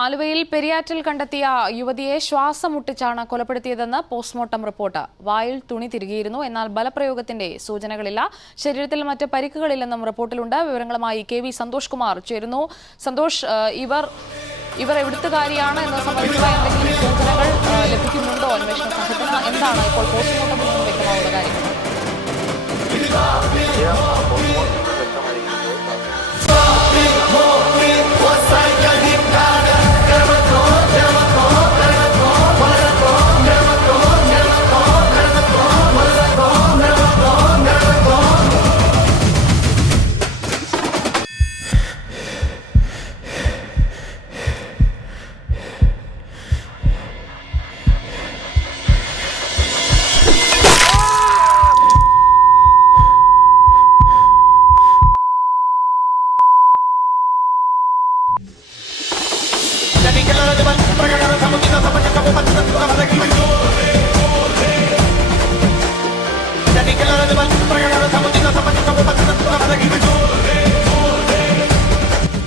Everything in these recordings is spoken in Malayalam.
ആലുവയിൽ പെരിയാറ്റിൽ കണ്ടെത്തിയ യുവതിയെ ശ്വാസം മുട്ടിച്ചാണ് കൊലപ്പെടുത്തിയതെന്ന് പോസ്റ്റ്മോർട്ടം റിപ്പോർട്ട്. വായിൽ തുണി തിരുകിയിരുന്നു. എന്നാൽ ബലപ്രയോഗത്തിന്റെ സൂചനകളില്ല. ശരീരത്തിൽ മറ്റ് പരിക്കുകളില്ലെന്നും റിപ്പോർട്ടിലുണ്ട്. വിവരങ്ങളുമായി കെ.വി. സന്തോഷ് കുമാർ ചേരുന്നു. സന്തോഷ്, ഇവർ എവിടുത്തുകാരിയാണ് എന്ന സംബന്ധിച്ചുള്ള എന്തെങ്കിലും സൂചനകൾ ലഭിക്കുന്നുണ്ടോ അന്വേഷണ സംഘത്തിന്? എന്താണ് ഇപ്പോൾ പോസ്റ്റ്മോർട്ടത്തിൽ നിന്ന് വ്യക്തമാവുന്ന കാര്യങ്ങൾ?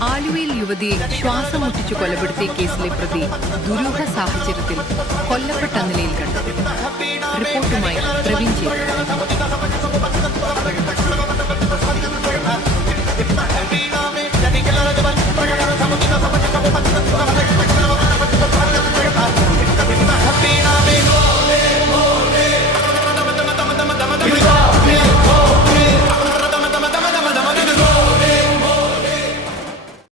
ആലുവയിൽ യുവതിയെ ശ്വാസം മുട്ടിച്ചു കൊലപ്പെടുത്തിയ കേസിലെ പ്രതി ദുരൂഹ സാഹചര്യത്തിൽ കൊല്ലപ്പെട്ട നിലയിൽ കണ്ടു. റിപ്പോർട്ടുമായി പ്രവീൺ ചേരുന്നു.